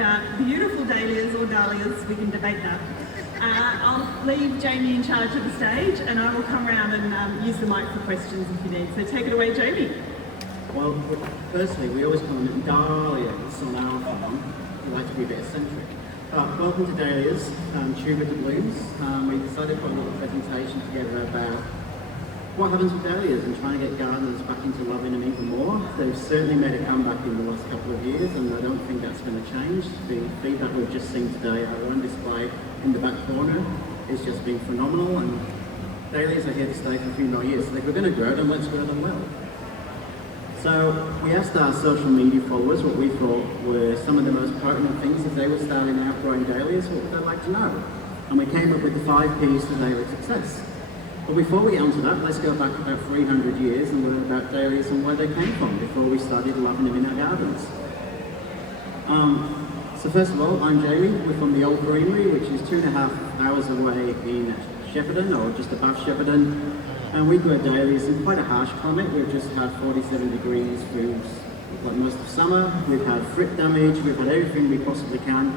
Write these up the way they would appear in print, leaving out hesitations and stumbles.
about beautiful dahlias or dahlias, we can debate that. I'll leave Jamie in charge of the stage and I will come around and use the mic for questions if you need. So take it away, Jamie. Well, firstly, we always call them Dahlias on our farm. We like to be a bit eccentric. Welcome to Dahlias, Tuber to Blooms. We decided to put a little presentation together about what happens with dahlias and trying to get gardeners back into loving them even more. They've certainly made a comeback in the last couple of years and I don't think that's going to change. The feedback we've just seen today, our own display in the back corner, is just been phenomenal, and dahlias are here to stay for a few more years. So if we're going to grow them, let's grow them well. So we asked our social media followers what we thought were some of the most pertinent things if they were starting out growing dahlias, what would they like to know? And we came up with the 5 P's to daily success. But before we get onto that, let's go back about 300 years and learn about dahlias and where they came from before we started loving them in our gardens. So first of all, I'm Jamie. We're from the Old Creamery, which is 2.5 hours away in Shepparton, or just above Shepparton. And we grow dahlias in quite a harsh climate. We've just had 47 degrees through like most of summer. We've had fruit damage, we've had everything we possibly can.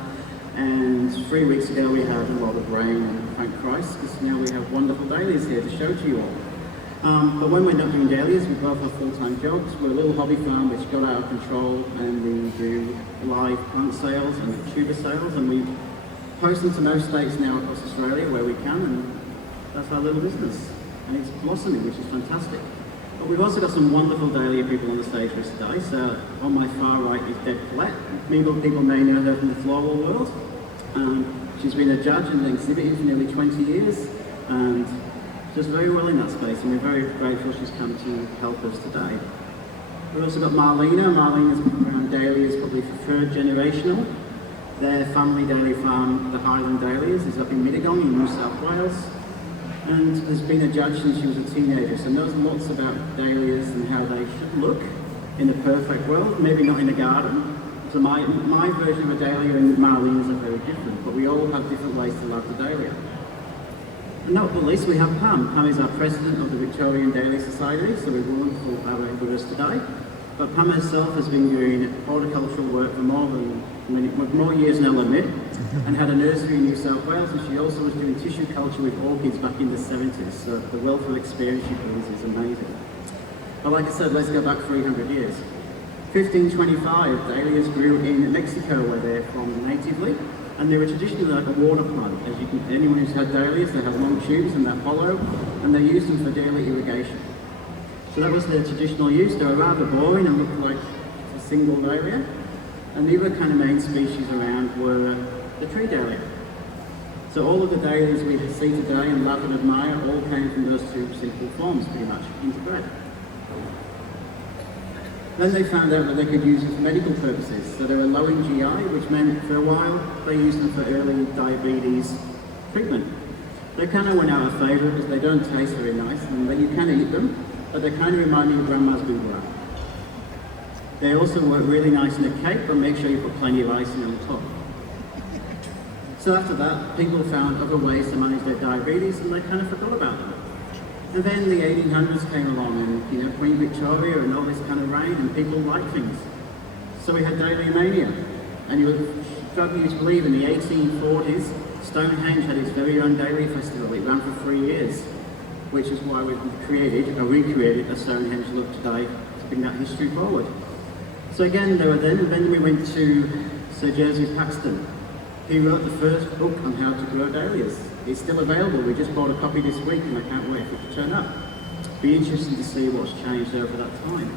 And 3 weeks ago we had a lot of rain, and thank Christ, because now we have wonderful dahlias here to show to you all. But when we're not doing dahlias, we both have full-time jobs. We're a little hobby farm which got out of control, and we do live plant sales and tuber sales, and we post them to most states now across Australia where we can, and that's our little business. And it's blossoming, which is fantastic. But we've also got some wonderful dahlia people on the stage with us today. So on my far right is Deb Collette. People may know her from the floral world. She's been a judge and an exhibitor for nearly 20 years, and does very well in that space, and we're very grateful she's come to help us today. We've also got Marlena. Marlena's been around dahlias probably for 3rd generational. Their family dahlia farm, the Highland Dahlias, is up in Mittagong in New South Wales, and has been a judge since she was a teenager, so knows lots about dahlias and how they should look in the perfect world, maybe not in a garden. So my version of a dahlia and Marlene's are very different, but we all have different ways to love the dahlia. And not the least, we have Pam. Pam is our president of the Victorian Dahlia Society, so we're wonderful to have her with us today. But Pam herself has been doing horticultural work for more years than I'll admit, and had a nursery in New South Wales, and she also was doing tissue culture with orchids back in the 70s, so the wealth of experience she brings is amazing. But like I said, let's go back 300 years. 1525, dahlias grew in Mexico, where they're from natively, and they were traditionally like a water plant. As you can, anyone who's had dahlias, they have long tubes and they're hollow, and they use them for daily irrigation. So that was their traditional use. They were rather boring and looked like a single dahlia. And the other kind of main species around were the tree dahlia. So all of the dahlias we see today and love and admire all came from those 2 simple forms, pretty much, interbred. Then they found out that they could use them for medical purposes. So they were low in GI, which meant for a while they used them for early diabetes treatment. They kind of went out of favour because they don't taste very nice, and you can eat them, but they kind of remind me of Grandma's boudoir. They also work really nice in a cake, but make sure you put plenty of icing on top. So after that, people found other ways to manage their diabetes, and they kind of forgot about them. And then the 1800s came along, and Queen Victoria and all this kind of reign, and people liked things. So we had Dahlia Mania, and you would struggle to believe in the 1840s, Stonehenge had its very own Dahlia festival. It ran for 3 years, which is why we've recreated a Stonehenge look today to bring that history forward. So again, there were then we went to Sir Joseph Paxton. He wrote the first book on how to grow dahlias. It's still available. We just bought a copy this week, and I can't wait for it to turn up. Be interesting to see what's changed over that time.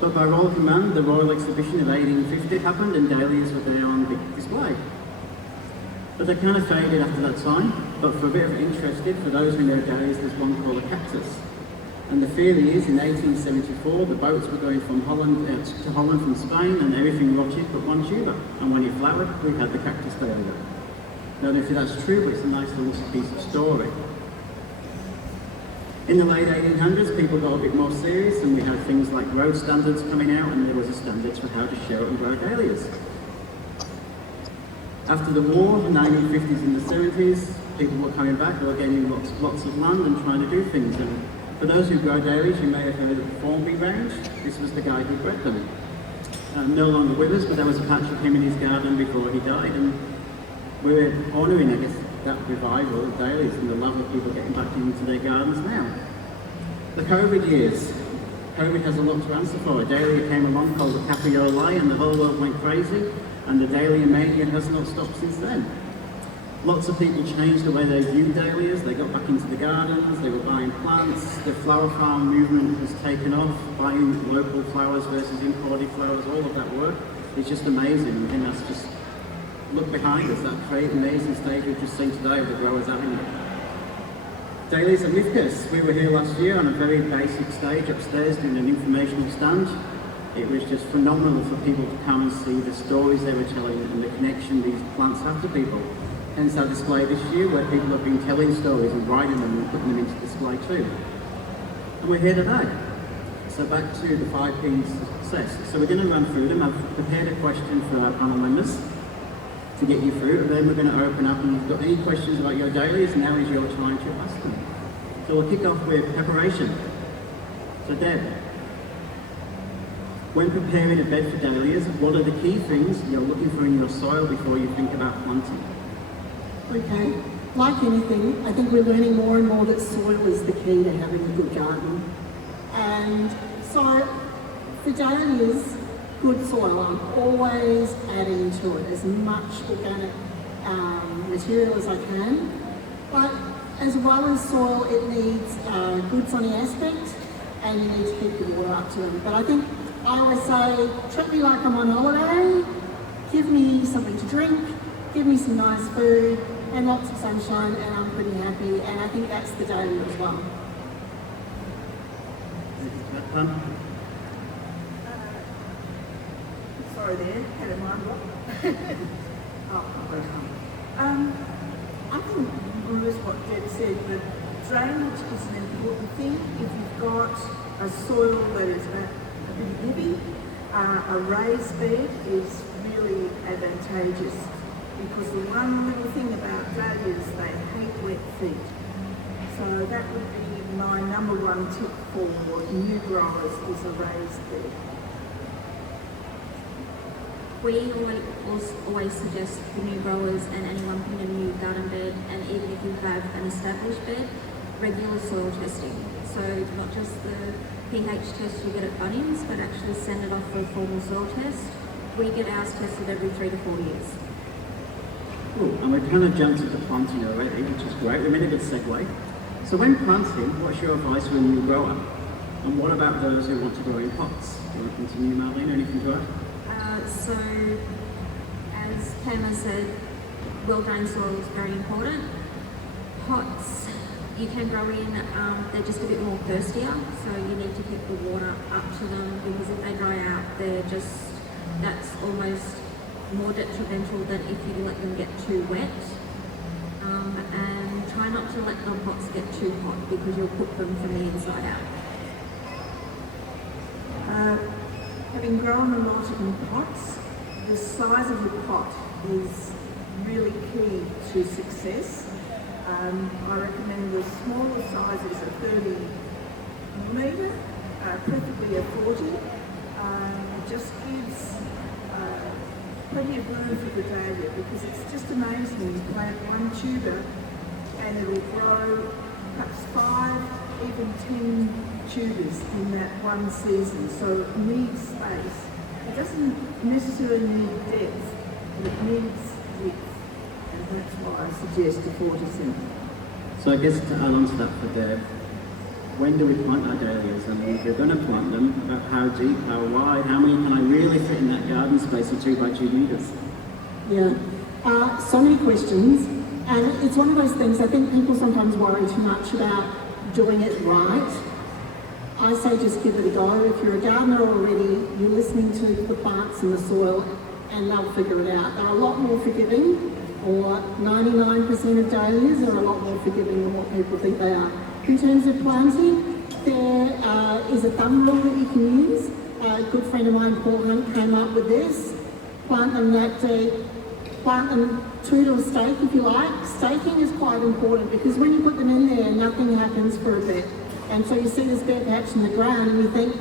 But by royal command, the Royal Exhibition of 1850 happened, and dahlias were there on big display. But they kind of faded after that time. But for a bit of interest, for those who know dahlias, there's one called a cactus. And the theory is, in 1874, the boats were going from Holland to Holland from Spain, and everything rotted but one tuber. And when it flowered, we had the cactus dahlia. I don't know if that's true, but it's a nice little piece of story. In the late 1800s, people got a bit more serious, and we had things like road standards coming out, and there was a standards for how to show and grow dahlias. After the war, the 1950s and the 70s, people were coming back, they were gaining lots of land and trying to do things. And for those who grow dahlias, you may have heard of the Formby range. This was the guy who bred them. no longer with us, but there was a patch of him in his garden before he died, and we're honouring, I guess, that revival of Dahlias and the love of people getting back into their gardens now. The COVID years. COVID has a lot to answer for. A dahlia came along called the capriolae and the whole world went crazy, and the dahlia mania has not stopped since then. Lots of people changed the way they viewed dahlias. They got back into the gardens, they were buying plants, the flower farm movement has taken off, buying local flowers versus imported flowers, all of that work is just amazing. I think that's just, look behind us, that great amazing stage we've just seen today with the Growers Avenue. Dahlias at Mifkas. We were here last year on a very basic stage upstairs doing an informational stand. It was just phenomenal for people to come and see the stories they were telling and the connection these plants have to people. Hence our display this year, where people have been telling stories and writing them and putting them into display too. And we're here today. So back to the 5 P's of success. So we're going to run through them. I've prepared a question for our panel members to get you through, and then we're going to open up, and if you've got any questions about your dahlias, now is your time to ask them. So we'll kick off with preparation. So Deb, when preparing a bed for dahlias, what are the key things you're looking for in your soil before you think about planting? Okay, like anything, I think we're learning more and more that soil is the key to having a good garden. And so for dahlias, good soil, I'm always adding to it as much organic material as I can. But as well as soil, it needs a good sunny aspect, and you need to keep the water up to them. But I think I always say, treat me like I'm on holiday, give me something to drink, give me some nice food, and lots of sunshine, and I'm pretty happy. And I think that's the dahlia as well. Sorry there, had a mind block. I think Bruce, what Deb said, that drainage is an important thing. If you've got a soil that is a bit heavy, a raised bed is really advantageous, because the one little thing about dahlias, they hate wet feet. So that would be my number one tip for new growers, is a raised bed. We always suggest for new growers and anyone putting a new garden bed, and even if you have an established bed, regular soil testing. So not just the pH test you get at Bunnings, but actually send it off for a formal soil test. We get ours tested every 3 to 4 years. Cool, and we've kind of jumped into planting already, which is great. We made a good segue. So when planting, what's your advice for a new grower? And what about those who want to grow in pots? Do you want to continue, Marlene? Anything to add? So, as Pam said, well-drained soil is very important. Pots you can grow in, they're just a bit more thirstier, so you need to keep the water up to them, because if they dry out, that's almost more detrimental than if you let them get too wet. And try not to let the pots get too hot, because you'll cook them from the inside out. Having grown a lot in pots, the size of the pot is really key to success. I recommend the smaller sizes of 30 millimetre, preferably a 40. It just gives plenty of room for the dahlia, because it's just amazing. You plant one tuber and it will grow perhaps 5, even 10 tubers in that one season. So it needs space. It doesn't necessarily need depth, but it needs width. And that's why I suggest a 40 centimetre. So I guess to add on to that for Deb, when do we plant our dahlias? And if we're going to plant them, about how deep, how wide, how many can I really fit in that garden space of 2 by 2 metres? Yeah, so many questions. And it's one of those things, I think people sometimes worry too much about doing it right. I say just give it a go. If you're a gardener already, you're listening to the plants and the soil, and they'll figure it out. They're a lot more forgiving, or 99% of dahlias are a lot more forgiving than what people think they are. In terms of planting, there is a thumb rule that you can use. A good friend of mine, Paul Hunt, came up with this. Plant them that deep, plant them 2 to a stake if you like. Staking is quite important, because when you put them in there, nothing happens for a bit. And so you see this bare patch in the ground and you think,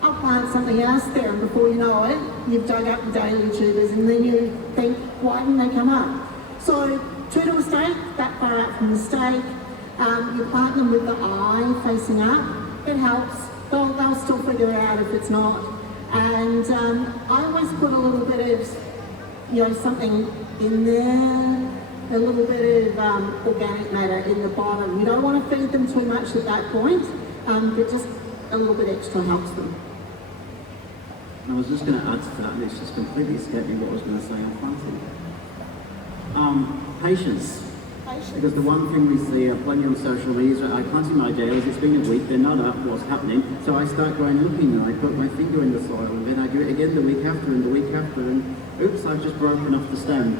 I'll plant something else there, and before you know it, you've dug up the dahlia tubers, and then you think, why didn't they come up? So, true to a stake, that far out from the stake, you plant them with the eye facing up, it helps. They'll still figure it out if it's not. And I always put a little bit of, something in there, a little bit of organic matter in the bottom. You don't want to feed them too much at that point, but just a little bit extra helps them. I was just going to add to that, and it's just completely escaped me what I was going to say on planting. Patience. Because the one thing we see plenty on social media is I planted my dahlias, it's been a week, they're not up, what's happening? So I start going looking, and I put my finger in the soil, and then I do it again the week after, and the week after, and oops, I've just broken off the stem.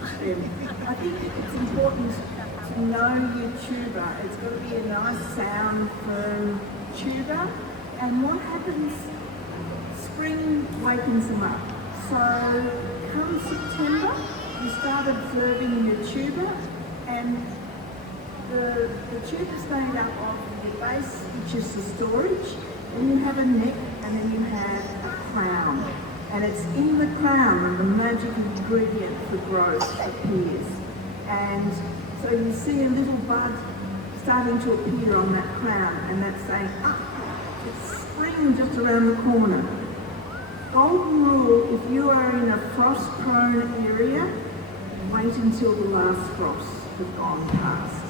I think it's important to know your tuber. It's got to be a nice, sound, firm tuber. And what happens, spring wakens them up. So come September, you start observing your tuber, and the tuber's made up of your base, which is the storage, then you have a neck, and then you have a crown. And it's in the crown and the magic ingredient for growth appears. And so you see a little bud starting to appear on that crown, and that's saying, it's spring just around the corner. Golden rule, if you are in a frost-prone area, wait until the last frosts have gone past.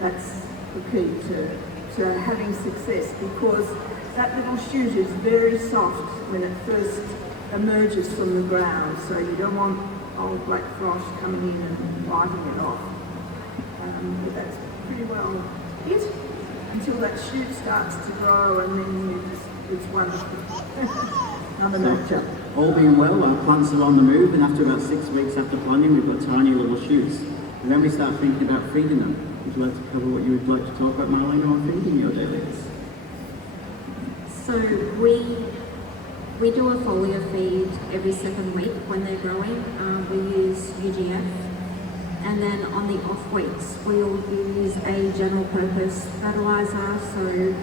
That's the key to having success, because that little shoot is very soft when it first emerges from the ground, so you don't want old black frost coming in and biting it off. But that's pretty well it, until that shoot starts to grow, and then it's wonderful. Another nature. All being well, our plants are on the move, and after about 6 weeks after planting, we've got tiny little shoots. And then we start thinking about feeding them. Would you like to cover what you would like to talk about, Marlene, on feeding your dahlias? So we do a foliar feed every second week when they're growing. We use UGF, and then on the off weeks we'll use a general purpose fertiliser. So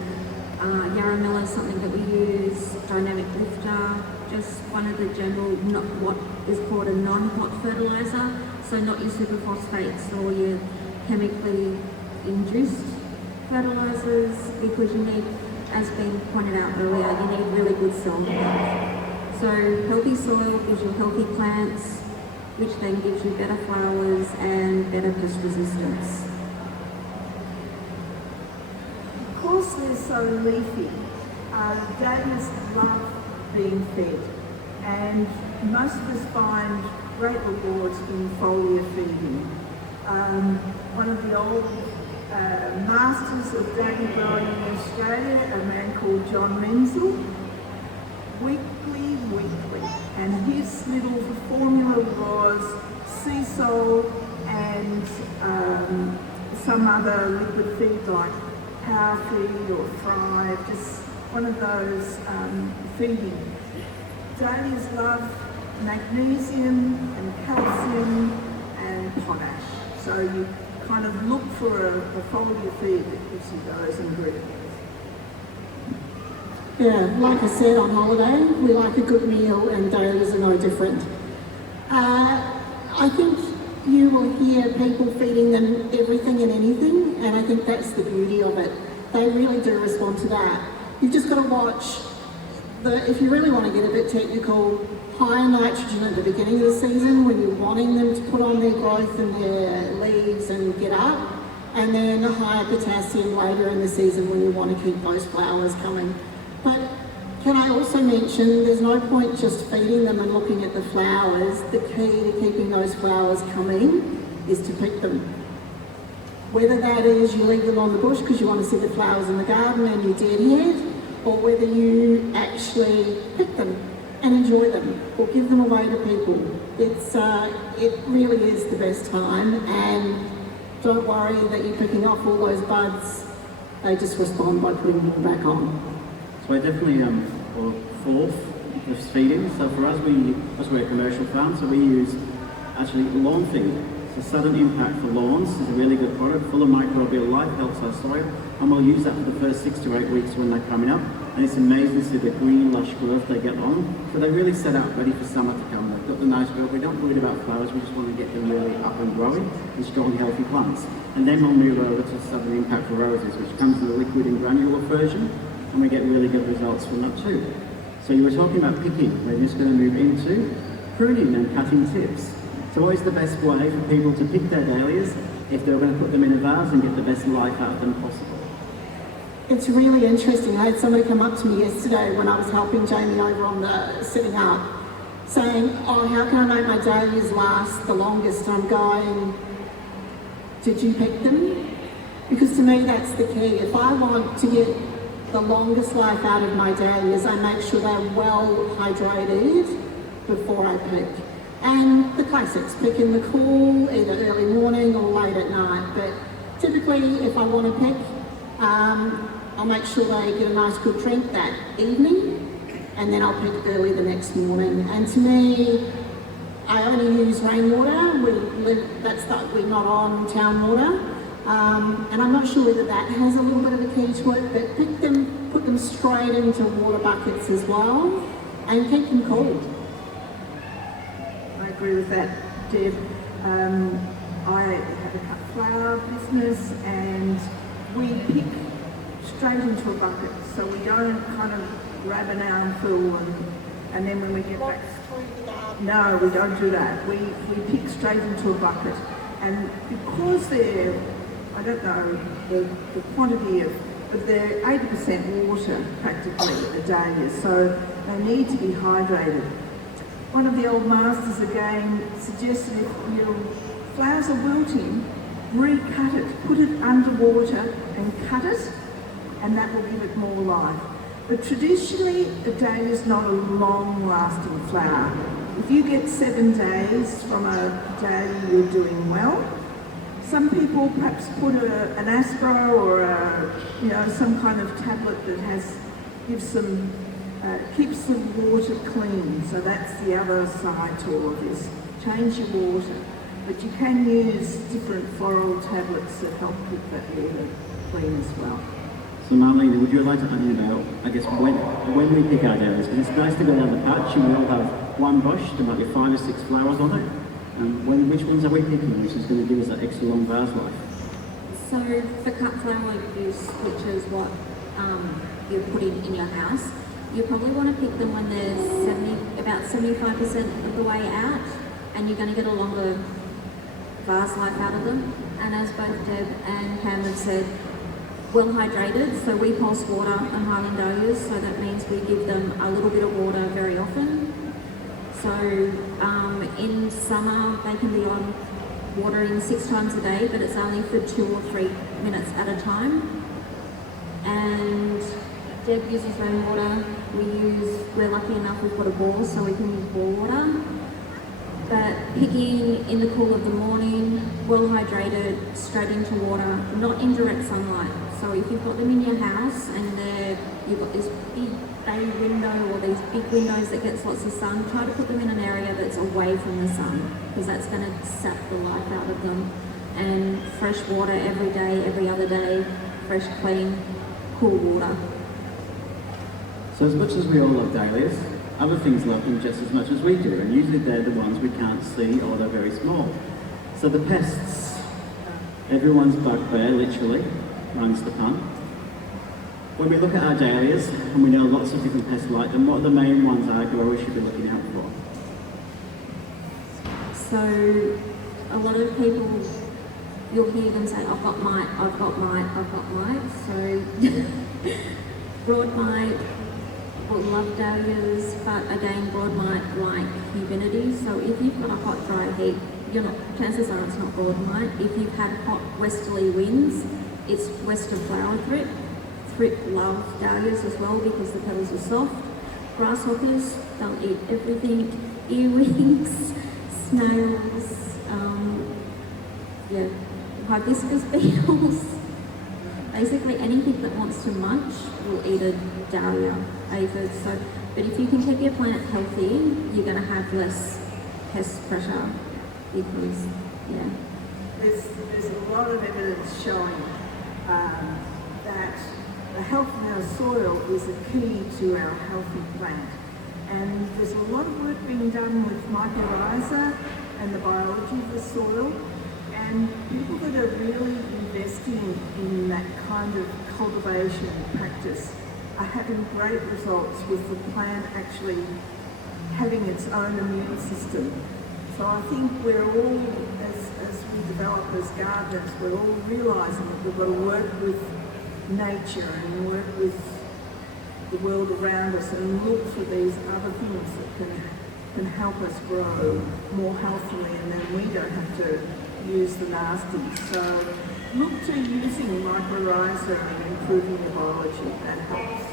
Yaramilla is something that we use, dynamic lifter, just one of the general, not what is called a non-hot fertiliser. So not your superphosphates or your chemically induced fertilisers, because you need, as been pointed out earlier, you need really good soil health. So healthy soil gives you healthy plants, which then gives you better flowers and better pest resistance. Because they're so leafy, dahlias love being fed, and most of us find great rewards in foliar feeding. One of the old masters of dahlia growing in Australia, a man called John Menzel, weekly, and his little formula was sea salt and some other liquid feed like power feed or fry, just one of those feeding. Dahlias love magnesium and calcium and potash, so you kind of look for a foliar feed that gives you those ingredients. Yeah, like I said, on holiday, we like a good meal, and dahlias are no different. I think you will hear people feeding them everything and anything, and I think that's the beauty of it. They really do respond to that. You've just got to watch, if you really want to get a bit technical, high nitrogen at the beginning of the season when you're wanting them to put on their growth and their leaves and get up, and then higher potassium later in the season when you want to keep those flowers coming. But can I also mention, there's no point just feeding them and looking at the flowers. The key to keeping those flowers coming is to pick them. Whether that is you leave them on the bush because you want to see the flowers in the garden and you deadhead, or whether you actually pick them and enjoy them or give them away to people. It really is the best time, and don't worry that you're picking off all those buds. They just respond by putting them back on. So we're definitely fourth of feeding. So for us, we're a commercial farm, so we use actually lawn feed. So sudden impact for lawns is a really good product, full of microbial life, helps our soil, and we'll use that for the first 6 to 8 weeks when they're coming up. And it's amazing to see the green, lush growth they get on. So they really set out ready for summer to come. They've got the nice growth. We're not worried about flowers, we just want to get them really up and growing and strong, healthy plants. And then we'll move over to Southern Impact for Roses, which comes in the liquid and granular version, and we get really good results from that too. So you were talking about picking. We're just going to move into pruning and cutting tips. So what is the best way for people to pick their dahlias if they're going to put them in a vase and get the best life out of them possible? It's really interesting. I had somebody come up to me yesterday when I was helping Jamie over on the setting up, saying, oh, how can I make my dahlias last the longest? I'm going, did you pick them? Because to me that's the key. If I want to get the longest life out of my dahlias, I make sure they're well hydrated before I pick. And the classics, pick in the cool, either early morning or late at night. But typically if I want to pick, I'll make sure they get a nice good drink that evening, and then I'll pick early the next morning. And to me, I only use rainwater. We're not on town water. And I'm not sure whether that has a little bit of a key to it, but put them straight into water buckets as well, and keep them cold. I agree with that, Deb. I have a cut flower business, and we pick straight into a bucket, so we don't kind of grab an armful and then when we get back. No, we don't do that. We pick straight into a bucket, and because they're, I don't know the quantity of they're 80% water practically, the dahlias, so they need to be hydrated. One of the old masters again suggested if your flowers are wilting, recut it, put it underwater and cut it, and that will give it more life. But traditionally, a dahlia is not a long-lasting flower. If you get 7 days from a dahlia, you're doing well. Some people perhaps put an aspro or some kind of tablet that keeps the water clean. So that's the other side to all of this. Change your water, but you can use different floral tablets that help keep that water clean as well. So Marlene, would you like to add about, I guess, when we pick our dahlias, because it's nice to go down the patch and we all have one bush, there might be 5 or 6 flowers on it. Which ones are we picking, which is going to give us that extra long vase life? So for cut flower use, which is what you're putting in your house, you probably want to pick them when they're about 75% of the way out, and you're going to get a longer vase life out of them. And as both Deb and Pam have said, well hydrated, so we pulse water on Highland Dahlias, so that means we give them a little bit of water very often. So in summer they can be on watering 6 times a day, but it's only for 2 or 3 minutes at a time. And Deb uses rainwater. We're lucky enough we've got a bore, so we can use bore water. But picking in the cool of the morning, well hydrated, straight into water, not in direct sunlight. So if you've got them in your house and you've got this big bay window or these big windows that gets lots of sun, try to put them in an area that's away from the sun, because that's going to sap the life out of them. And fresh water every day, every other day, fresh, clean, cool water. So as much as we all love dahlias, other things love them just as much as we do, and usually they're the ones we can't see or they're very small. So the pests, everyone's bugbear literally runs the pun. When we look at our dahlias, and we know lots of different pests like them, what are the main ones our growers should be looking out for? So a lot of people, you'll hear them say, I've got mite, I've got mite, I've got mite. So broad mite, will love dahlias, but again, broad mite like humidity. So if you've got a hot, dry heat, chances are it's not broad mite. If you've had hot westerly winds, it's western flower thrip. Thrip love dahlias as well because the petals are soft. Grasshoppers, they'll eat everything. Earwigs, snails, hibiscus beetles. Basically anything that wants to munch will eat a dahlia aphid. So, but if you can keep your plant healthy, you're going to have less pest pressure because, There's a lot of evidence showing that the health of our soil is a key to our healthy plant. And there's a lot of work being done with mycorrhiza and the biology of the soil. And people that are really investing in that kind of cultivation and practice are having great results with the plant actually having its own immune system. So I think we're all, as we develop as gardeners, we're all realising that we've got to work with nature and work with the world around us and look for these other things that can help us grow more healthily, and then we don't have to use the nasty. So look to using mycorrhiza and improving the biology. That helps.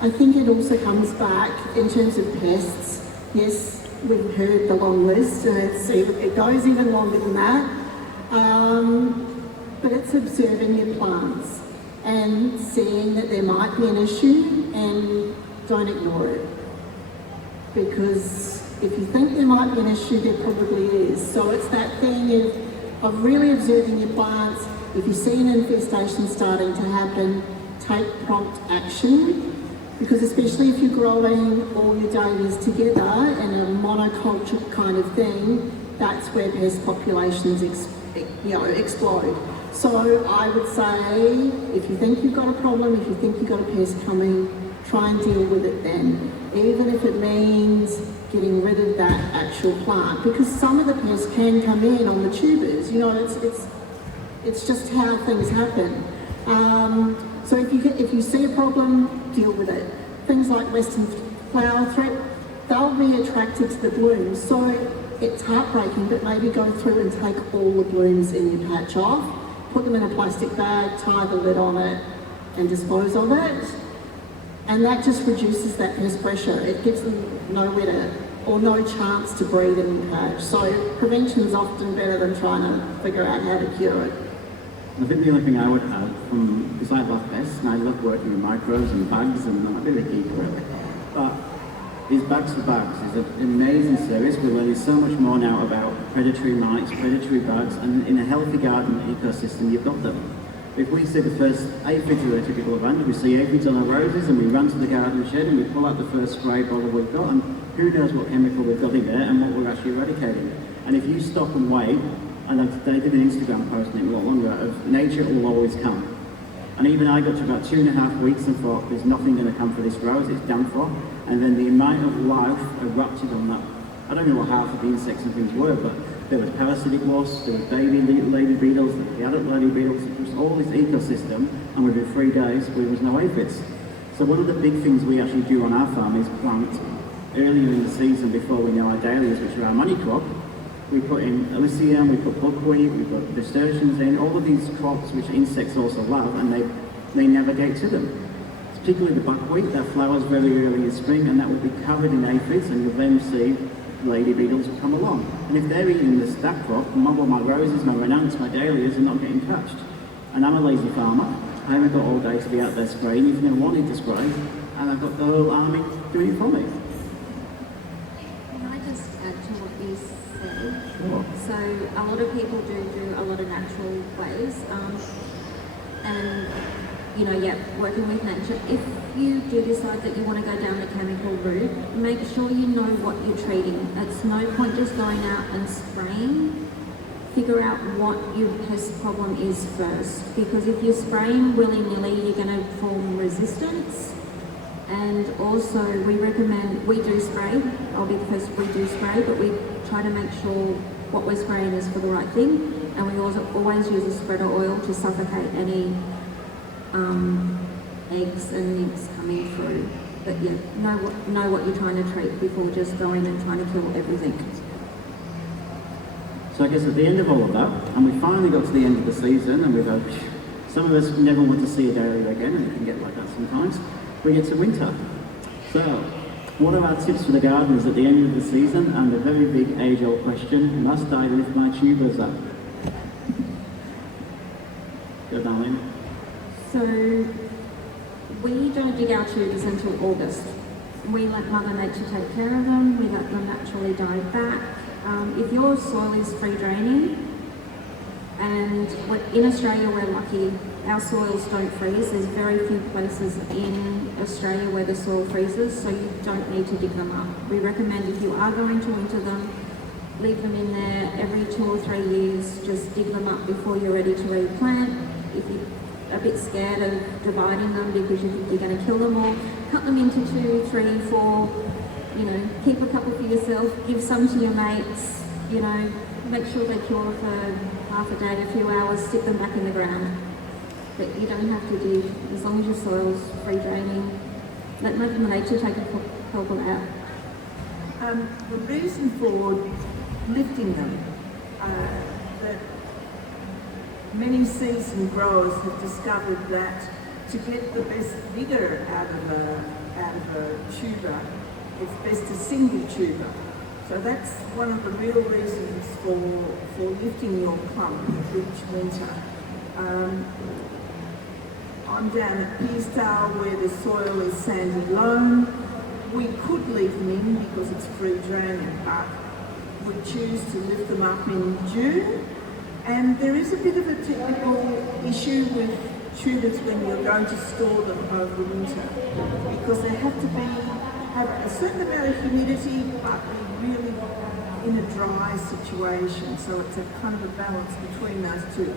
I think it also comes back in terms of pests. Yes, we've heard the long list, and it goes even longer than that. But it's observing your plants and seeing that there might be an issue, and don't ignore it. Because if you think there might be an issue, there probably is. So it's that thing of really observing your plants. If you see an infestation starting to happen, take prompt action. Because especially if you're growing all your dahlias together in a monoculture kind of thing, that's where pest populations explode. So I would say, if you think you've got a problem, if you think you've got a pest coming, try and deal with it then. Even if it means getting rid of that actual plant, because some of the pests can come in on the tubers. It's just how things happen. So if you see a problem, deal with it. Things like western flower threat, they'll be attracted to the blooms. So it's heartbreaking, but maybe go through and take all the blooms in your patch off, put them in a plastic bag, tie the lid on it, and dispose of it. And that just reduces that pest pressure. It gives them nowhere to, or no chance to breed in your patch. So prevention is often better than trying to figure out how to cure it. I think the only thing I would add, because I love pests and I love working with microbes and bugs, and I'm a bit of a geek really, but these Bags for Bugs is an amazing service. We're learning so much more now about predatory mites, predatory bugs, and in a healthy garden ecosystem, you've got them. If we see the first aphids are a typical advantage, we see aphids on our roses and we run to the garden shed and we pull out the first spray bottle we've got, and who knows what chemical we've got in there and what we're actually eradicating. And if you stop and wait, and they did an Instagram post and it was a lot longer, of nature will always come. And even I got to about 2.5 weeks and thought, there's nothing going to come for this rose, it's done for. And then the amount of life erupted on that. I don't know what half of the insects and things were, but there was parasitic wasps, there was baby lady beetles, there was the adult lady beetles, it was all this ecosystem, and within 3 days there was no aphids. So one of the big things we actually do on our farm is plant earlier in the season, before we know our dahlias, which are our money crop. We put in Elysium, we put buckwheat, we put nasturtiums in, all of these crops which insects also love, and they navigate to them. Particularly the buckwheat, that flowers very early in spring, and that will be covered in aphids, and you'll then see lady beetles will come along. And if they're eating that crop, my roses, my renants, my dahlias are not getting touched. And I'm a lazy farmer. I haven't got all day to be out there spraying, even though I wanted to spray, and I've got the whole army doing it for me. Can I just add to what you said? Sure. So a lot of people do a lot of natural ways, and working with nature. If you do decide that you want to go down the chemical route, make sure you know what you're treating. It's no point just going out and spraying. Figure out what your pest problem is first, because if you're spraying willy-nilly, you're going to form resistance. And also, we do spray. I'll be the first, we do spray, but we try to make sure what we're spraying is for the right thing. And we also always use a spreader oil to suffocate any eggs and nymphs coming through. But yeah, know what you're trying to treat before just going and trying to kill everything. So I guess at the end of all of that, and we finally got to the end of the season, and we've had, some of us never want to see a dahlia again, and it can get like that sometimes. We get to winter. So, what are our tips for the gardeners at the end of the season? And a very big age-old question, must I lift my tubers up? Go, Darlene. So, we don't dig our tubers until August. We let Mother Nature take care of them, we let them naturally die back. If your soil is free draining And in Australia, we're lucky. Our soils don't freeze. There's very few places in Australia where the soil freezes, so you don't need to dig them up. We recommend if you are going to winter them, leave them in there every 2 or 3 years. Just dig them up before you're ready to replant. If you're a bit scared of dividing them because you think you're going to kill them all, cut them into 2, 3, 4, you know, keep a couple for yourself, give some to your mates, you know, make sure they cure for half a day, a few hours, stick them back in the ground. But you don't have to dig, as long as your soil's free draining. Let Mother Nature take a couple out. The reason for lifting them, that many seasoned growers have discovered that to get the best vigour out of a tuber, it's best to single tuber. So that's one of the real reasons for lifting your clump each winter. I'm down at Pearsdale where the soil is sandy loam. We could leave them in because it's free draining, but we choose to lift them up in June. And there is a bit of a technical issue with tubers when you're going to store them over the winter, because they have to have a certain amount of humidity, but be really in a dry situation. So it's a kind of a balance between those two.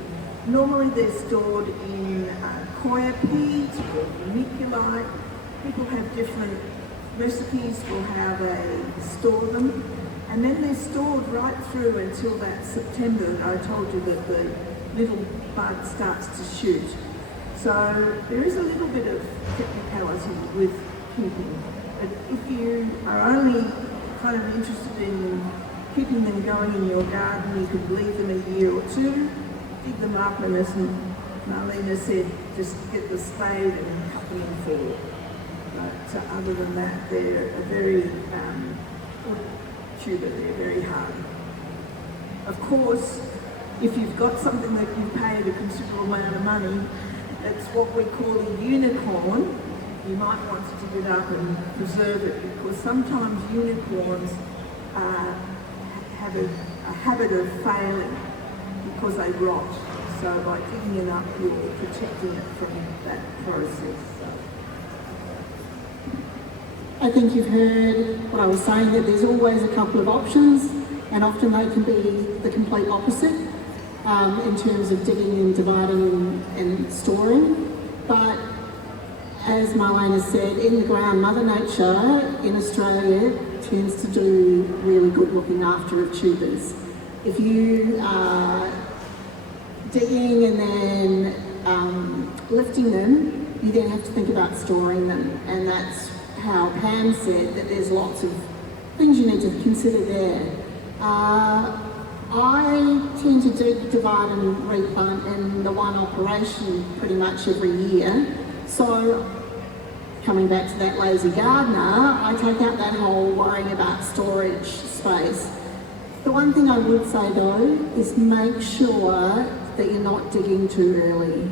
Normally they're stored in coir peat or vermiculite. People have different recipes for how they store them. And then they're stored right through until that September that I told you that the little bud starts to shoot. So there is a little bit of technicality with keeping. But if you are only kind of interested in keeping them going in your garden, you could leave them a year or two, dig them up, and as Marlena said, just get the spade and cut them in 4. But other than that, they're a very good tuber, they're very hard. Of course, if you've got something that you paid a considerable amount of money, that's what we call a unicorn. You might want to dig it up and preserve it, because sometimes unicorns have a habit of failing because they rot. So by digging it up, you're protecting it from that process. I think you've heard what I was saying, that there's always a couple of options, and often they can be the complete opposite in terms of digging and dividing and storing. But as Marlena said, in the ground, Mother Nature in Australia tends to do really good looking after of tubers. If you are digging and then lifting them, you then have to think about storing them, and that's how Pam said that there's lots of things you need to consider there. I tend to dig, divide and replant in the one operation pretty much every year. So coming back to that lazy gardener, I take out that whole worrying about storage space. The one thing I would say though is make sure that you're not digging too early.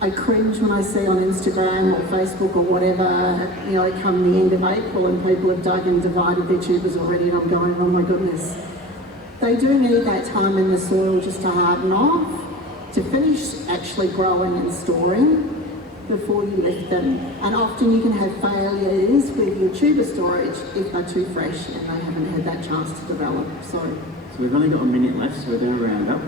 I cringe when I see on Instagram or Facebook or whatever, you know, come the end of April and people have dug and divided their tubers already, and I'm going, oh my goodness. They do need that time in the soil just to harden off, to finish actually growing and storing before you lift them. And often you can have failures with your tuber storage if they're too fresh and they haven't had that chance to develop. So we've only got a minute left, so we're doing a roundup.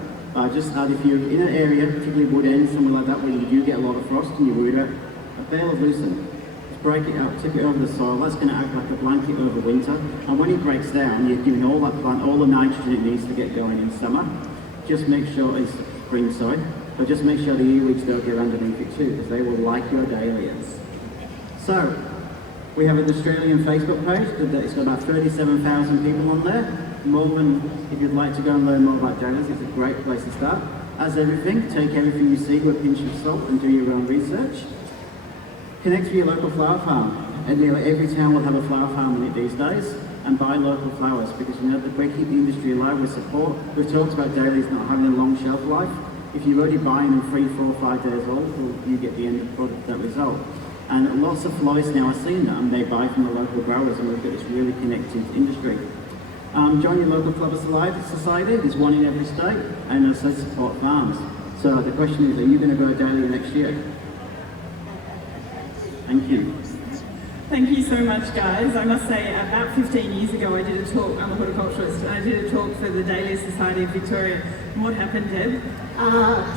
Just add, if you're in an area, particularly wood end, somewhere like that, where you do get a lot of frost and you're worried about, a bale of lucerne. Just break it up, tip it over the soil. That's going to act like a blanket over winter. And when it breaks down, you're giving all that plant all the nitrogen it needs to get going in summer. Just make sure it's spring, sorry. But just make sure the earwigs don't get underneath it too, because they will like your dahlias. So, we have an Australian Facebook page. It's got about 37,000 people on there. Melbourne, if you'd like to go and learn more about dahlias, it's a great place to start. As everything, take everything you see with a pinch of salt and do your own research. Connect with your local flower farm. And nearly every town will have a flower farm in it these days. And buy local flowers, because you know that we keep the industry alive with support. We've talked about dahlias not having a long shelf life. If you're already buying them 3, 4, 5 days old, well, you get the end product, that result. And lots of florists now are seeing that, and they buy from the local growers, and we've got this really connected industry. Join your local club of society. There's one in every state, and it says support farms. So the question is, are you going to grow a dahlia next year? Thank you. Thank you so much, guys. I must say, about 15 years ago, I did a talk, I'm a horticulturalist, and I did a talk for the Dahlia Society of Victoria. And what happened, Deb?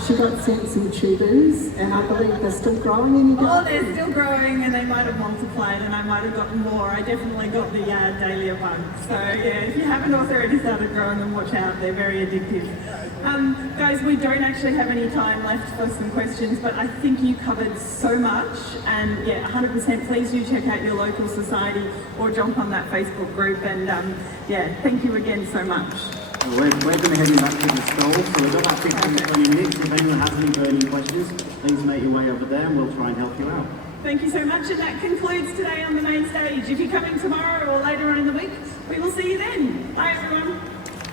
She got sent some tubers, and I believe they're still growing in your Oh, garden. they're still growing, and they might have multiplied, and I might have gotten more. I definitely got the Dahlia bug. So yeah, if you haven't already started growing them, watch out. They're very addictive. Guys, we don't actually have any time left for some questions, but I think you covered so much. And yeah, 100%, please do check out your local society or jump on that Facebook group. And yeah, thank you again so much. We're going to head back to the stall, so we've got about 15 to 20 minutes. If anyone has any burning questions, please make your way over there and we'll try and help you out. Thank you so much, and that concludes today on the main stage. If you're coming tomorrow or later on in the week, we will see you then. Bye everyone.